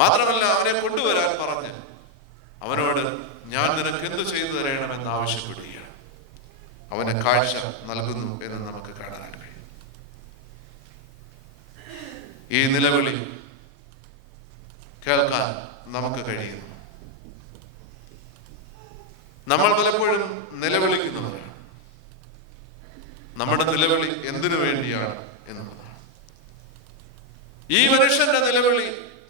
മാത്രമല്ല അവനെ കൊണ്ടുവരാൻ പറഞ്ഞ് അവനോട് ഞാൻ നിനക്ക് എന്ത് ചെയ്തു തരണമെന്ന് ആവശ്യപ്പെടുകയാണ്. അവന് കാഴ്ച നൽകുന്നു എന്ന് നമുക്ക് കാണാനായിട്ട് കഴിയും. ഈ നിലവിളി കേൾക്കാൻ നമുക്ക് കഴിയുന്നു. നമ്മൾ പലപ്പോഴും നിലവിളിക്കുന്നവരാണ്. നമ്മുടെ നിലവിളി എന്തിനു വേണ്ടിയാണ് എന്നുള്ളതാണ്. ഈ മനുഷ്യന്റെ നിലവിളി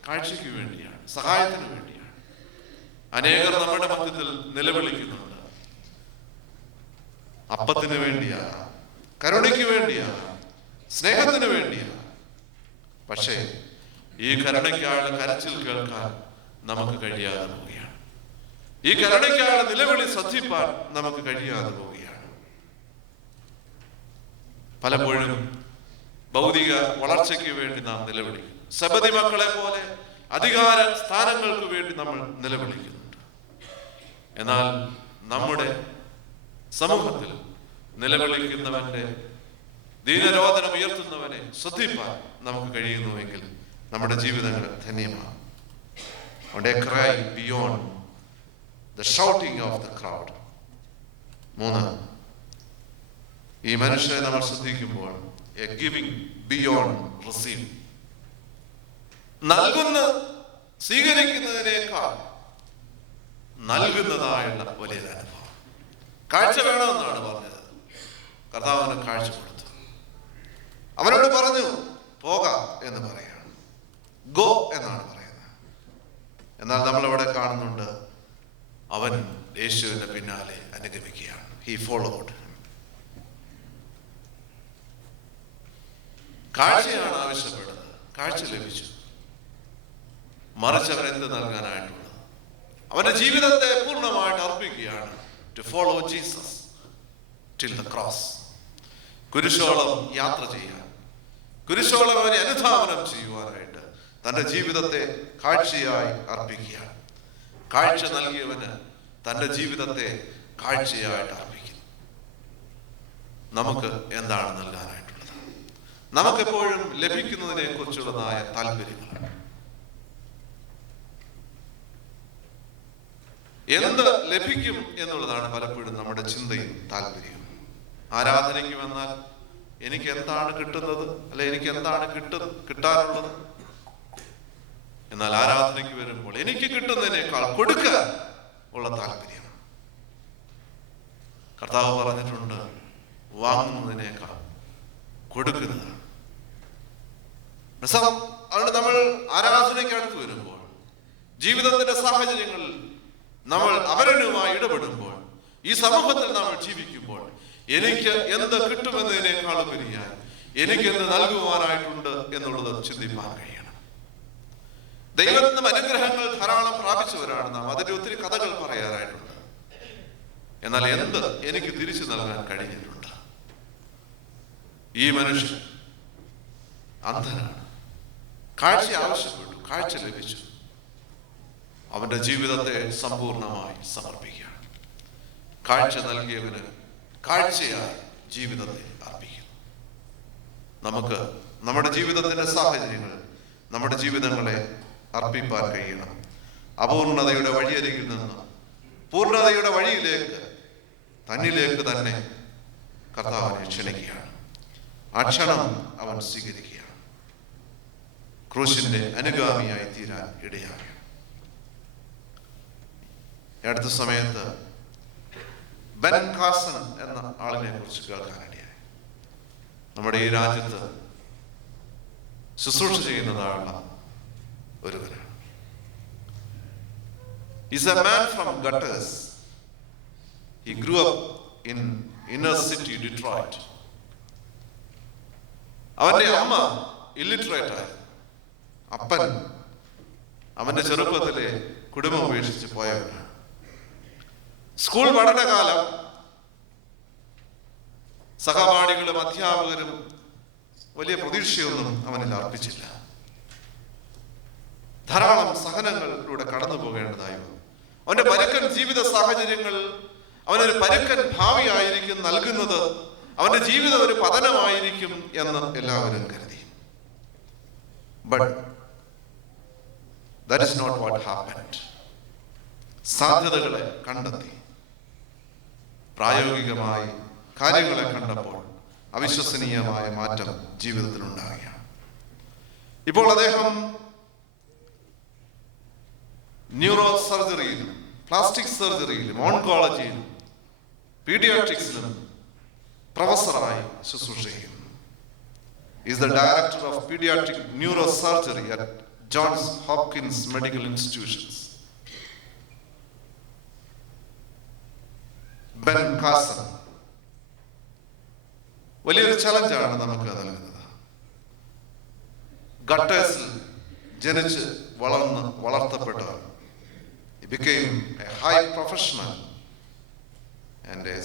കാഴ്ചയ്ക്ക് വേണ്ടിയാണ്, സഹായത്തിന് വേണ്ടിയാണ്. അനേകർ നമ്മുടെ മധ്യത്തിൽ നിലവിളിക്കുന്നുണ്ട്. അപ്പത്തിന് വേണ്ടിയാകാം, കരുണയ്ക്ക് വേണ്ടിയാകാം, സ്നേഹത്തിന് വേണ്ടിയാകാം. പക്ഷേ ഈ കരുണയ്ക്കായുള്ള കരച്ചിൽ കേൾക്കാൻ നമുക്ക് കഴിയാതെ പോവുകയാണ്. ഈ കരുണയ്ക്കായുള്ള നിലവിളി ശ്രദ്ധിപ്പാൻ നമുക്ക് കഴിയാതെ പോവുകയാണ്. പലപ്പോഴും ഭൗതിക വളർച്ചയ്ക്ക് വേണ്ടി നാം നിലവിളിക്കുന്നു. സബദി മക്കളെ പോലെ അധികാര സ്ഥാനങ്ങൾക്ക് വേണ്ടി നമ്മൾ നിലവിളിക്കുന്നുണ്ട്. എന്നാൽ നമ്മുടെ സമൂഹത്തിൽ നിലവിളിക്കുന്നവന്റെ ദീനരോധനം ഉയർത്തുന്നവനെ ശ്രദ്ധിപ്പാൻ നമുക്ക് കഴിയുന്നുവെങ്കിൽ നമ്മുടെ ജീവിതങ്ങൾ ധന്യമാണ്. A cry beyond the shouting of the crowd. 3, ഈ മനുഷ്യരെ നമ്മൾ ശ്രദ്ധിക്കുമ്പോൾ a giving beyond receiving. നൽകുന്ന സ്വീകരിക്കുന്നതിനേക്കാൾ നൽകുന്നതായുള്ള വലിയ അനുഭവം. കാഴ്ച വേണമെന്നാണ് പറഞ്ഞത്. കർത്താവിന് കാഴ്ച കൊടുത്തു. അവനോട് പറഞ്ഞു പോകാം എന്ന് പറയാണ്, ഗോ എന്നാണ് പറയുന്നത്. എന്നാൽ നമ്മളവിടെ കാണുന്നുണ്ട്, അവൻ യേശുവിന്റെ പിന്നാലെ അനുഗമിക്കുകയാണ്. He followed. കാഴ്ചയാണ് ആവശ്യപ്പെടുന്നത്, കാഴ്ച ലഭിച്ചു. മറിച്ച് അവൻ എന്ത് നൽകാനായിട്ടുള്ളത്? അവന്റെ ജീവിതത്തെ പൂർണ്ണമായിട്ട് അർപ്പിക്കുകയാണ്. To follow Jesus till the cross. കുരിശോളം യാത്ര ചെയ്യാൻ, കുരിശോളം അവനെ അനുധാവനം ചെയ്യുവാനായിട്ട് തന്റെ ജീവിതത്തെ കാഴ്ചയായി അർപ്പിക്കുകയാണ്. കാഴ്ച നൽകിയവന് തന്റെ ജീവിതത്തെ കാഴ്ചയായിട്ട് അർപ്പിക്കുന്നു. നമുക്ക് എന്താണ് നൽകാനായിട്ടുള്ളത്? നമുക്കെപ്പോഴും ലഭിക്കുന്നതിനെ കുറിച്ചുള്ളതായ താല്പര്യങ്ങൾ. എന്ത് ലഭിക്കും എന്നുള്ളതാണ് പലപ്പോഴും നമ്മുടെ ചിന്തയും താല്പര്യവും. ആരാധനയ്ക്ക് വന്നാൽ എനിക്ക് എന്താണ് കിട്ടുന്നത്, അല്ലെ എനിക്ക് എന്താണ് കിട്ടാനുള്ളത്? എന്നാൽ ആരാധനയ്ക്ക് വരുമ്പോൾ എനിക്ക് കിട്ടുന്നതിനേക്കാൾ കൊടുക്കാൻ ഉള്ള താല്പര്യം. കർത്താവ് പറഞ്ഞിട്ടുണ്ട്, വാങ്ങുന്നതിനേക്കാൾ കൊടുക്കുന്നതാണ്. അതുകൊണ്ട് നമ്മൾ ആരാധനയ്ക്ക് അടുത്ത് വരുമ്പോൾ, ജീവിതത്തിന്റെ സാഹചര്യങ്ങളിൽ നമ്മൾ അവരനുമായി ഇടപെടുമ്പോൾ, ഈ സമൂഹത്തിൽ നമ്മൾ ജീവിക്കുമ്പോൾ, എനിക്ക് എന്ത് കിട്ടുമെന്നതിനേക്കാളും ഉപരിയായി എനിക്ക് എന്ത് നൽകുവാനായിട്ടുണ്ട് എന്നുള്ളത് ചിന്തിപ്പാൻ കഴിയണം. ദൈവത്തിൽ നിന്നും അനുഗ്രഹങ്ങൾ ധാരാളം പ്രാപിച്ചവരാണ് നാം. അതിന്റെ ഒത്തിരി കഥകൾ പറയാനായിട്ടുണ്ട്. എന്നാൽ എന്ത് എനിക്ക് തിരിച്ചു നൽകാൻ കഴിഞ്ഞിട്ടുണ്ട്? ഈ മനുഷ്യൻ അന്ധനാണ്. കാഴ്ച ആവശ്യപ്പെട്ടു, കാഴ്ച ലഭിച്ചു. അവന്റെ ജീവിതത്തെ സമ്പൂർണമായി സമർപ്പിക്കുകയാണ്. കാഴ്ച നൽകിയവന് കാഴ്ചയായി ജീവിതത്തെ അർപ്പിക്കുന്നു. നമുക്ക് നമ്മുടെ ജീവിതത്തിന്റെ സാഹചര്യങ്ങൾ, നമ്മുടെ ജീവിതങ്ങളെ അർപ്പിപ്പാൻ കഴിയണം. അപൂർണതയുടെ വഴിയരികിൽ നിന്ന് പൂർണ്ണതയുടെ വഴിയിലേക്ക്, തന്നിലേക്ക് തന്നെ കർത്താവിനെ ക്ഷണിക്കുകയാണ്. ആ ക്ഷണം അവൻ സ്വീകരിക്കുകയാണ്. ക്രൂശിന്റെ അനുഗാമിയായി തീരാൻ ഇടയാകുക. അടുത്ത സമയത്ത് ബെൻ കാസൻ എന്ന ആളിനെ കുറിച്ച് കേൾക്കാനിടയായി. നമ്മുടെ ഈ രാജ്യത്ത് ശുശ്രൂഷ ചെയ്യുന്നതായുള്ള ഒരുവനാണ്. He's a man from gutters. He grew up in inner city Detroit. അവന്റെ അമ്മ ഇല്ലിറ്ററേറ്റ് ആയിരുന്നു. അപ്പൻ അവന്റെ ചെറുപ്പത്തിലെ കുടുംബം ഉപേക്ഷിച്ച് പോയവനാണ്. സ്കൂൾ പഠനകാലം സഹപാഠികളും അധ്യാപകരും വലിയ പ്രതീക്ഷയൊന്നും അവനിൽ അർപ്പിച്ചില്ല. ധാരാളം സഹനങ്ങളിലൂടെ കടന്നു പോകേണ്ടതായി വന്നു. അവന്റെ പരുക്കൻ ജീവിത സാഹചര്യങ്ങൾ അവനൊരു പരുക്കൻ ഭാവിയായിരിക്കും നൽകുന്നത്. അവന്റെ ജീവിതം ഒരു പതനമായിരിക്കും എന്ന് എല്ലാവരും കരുതി. But That is not what happened. സാധ്യതകളെ കണ്ടെത്തി. പ്രായോഗികമായി കാര്യങ്ങളെ കണ്ടപ്പോൾ അവിശ്വസനീയമായ മാറ്റം ജീവിതത്തിലുണ്ടാകുകയാണ്. ഇപ്പോൾ അദ്ദേഹം ന്യൂറോ സർജറിയിലും പ്ലാസ്റ്റിക് സർജറിയിലും ഓൺകോളജിയിലും പീഡിയാട്രിക്സിലും പ്രൊഫസറായി ശുശ്രൂഷ ചെയ്യുന്നു. Is the director of pediatric neurosurgery at Johns Hopkins Medical Institutions. Ben Carson വലിയൊരു ചലഞ്ചാണ് നമുക്ക് നൽകുന്നത്. ഗട്ടേഴ്സിൽ ജനിച്ച് വളർത്തപ്പെട്ടവർ. He became a high professional and a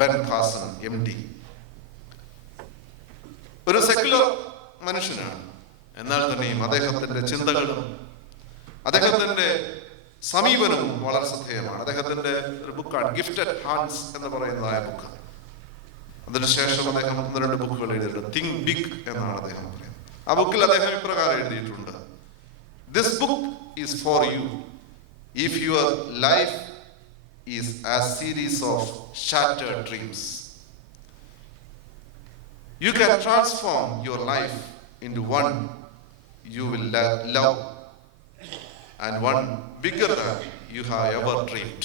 Ben Carson MD. ഒരു സെക്യുലർ മനുഷ്യനാണ്. എന്നാൽ തന്നെയും അദ്ദേഹത്തിന്റെ ചിന്തകളും അദ്ദേഹത്തിന്റെ സമീപനവും വളരെ ശ്രദ്ധേയമാണ്. അദ്ദേഹത്തിന്റെ ഒരു ബുക്കാണ് ഗിഫ്റ്റഡ് ഹാൻഡ്സ് എന്ന് പറയുന്നതായ ബുക്ക്. അതിനുശേഷം അദ്ദേഹം 2 ബുക്കുകൾ എഴുതിയിട്ടുണ്ട്. തിങ്ക് ബിഗ് എന്നാണ് അദ്ദേഹം പറയുന്നത്. ആ ബുക്കിൽ അദ്ദേഹം ഇപ്രകാരം എഴുതിയിട്ടുണ്ട്: This book is for you if your life is a series of shattered dreams. You can transform your life into one you will love and one bigger than you have ever dreamed.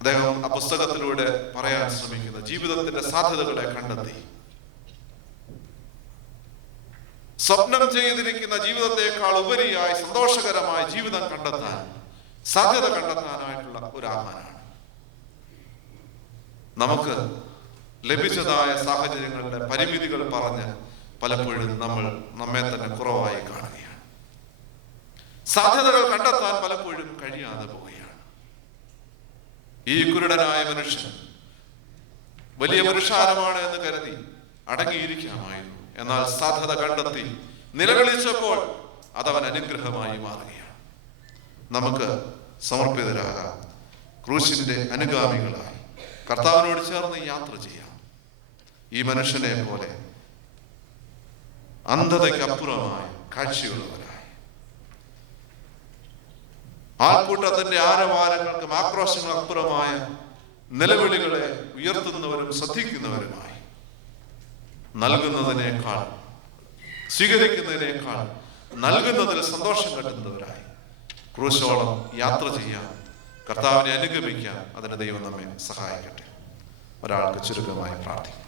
അദ്ദേഹം ആ പുസ്തകത്തിലൂടെ പറയാൻ ശ്രമിക്കുന്ന ജീവിതത്തിന്റെ സാധ്യതകളെ കണ്ടെത്തി സ്വപ്നം ചെയ്തിരിക്കുന്ന ജീവിതത്തെക്കാൾ ഉപരിയായി സന്തോഷകരമായ ജീവിതം കണ്ടെത്താൻ, സാധ്യത കണ്ടെത്താനായിട്ടുള്ള ഒരു ആഹ്വാനമാണ്. നമുക്ക് ലഭിച്ചതായ സാഹചര്യങ്ങളുടെ പരിമിതികൾ പറഞ്ഞ് പലപ്പോഴും നമ്മൾ നമ്മെ തന്നെ കുറവായി കാണുകയാണ്. സാധ്യതകൾ കണ്ടെത്താൻ പലപ്പോഴും കഴിയാതെ പോവുകയാണ്. ഈ കുരുടനായ മനുഷ്യൻ വലിയ പുരുഷാരമാണ് എന്ന് കരുതി അടങ്ങിയിരിക്കാമായിരുന്നു. എന്നാൽ സാധ്യത കണ്ടെത്തി നിലവിളിച്ചപ്പോൾ അതവൻ അനുഗ്രഹമായി മാറുകയാണ്. നമുക്ക് സമർപ്പിതരാകാം. ക്രൂശിന്റെ അനുഗാമികളായി കർത്താവിനോട് ചേർന്ന് യാത്ര ചെയ്യാം. ഈ മനുഷ്യനെ പോലെ അന്ധതയ്ക്കപ്പുറമായ കാഴ്ചയുള്ളവരായി, ആൾക്കൂട്ടത്തിന്റെ ആരവാരങ്ങൾക്കും ആക്രോശങ്ങൾക്കപ്പുറമായ നിലവിളികളെ ഉയർത്തുന്നവരും ശ്രദ്ധിക്കുന്നവരുമായി, നൽകുന്നതിനേക്കാൾ സ്വീകരിക്കുന്നതിനേക്കാൾ നൽകുന്നതിൽ സന്തോഷം കണ്ടെത്തുന്നവരായി ക്രൂശോളം യാത്ര ചെയ്യാം, കർത്താവിനെ അനുഗമിക്കാം. അതിന് ദൈവം നമ്മെ സഹായിക്കട്ടെ. ഒരാൾക്ക് ചുരുക്കമായി പ്രാർത്ഥിക്കാം.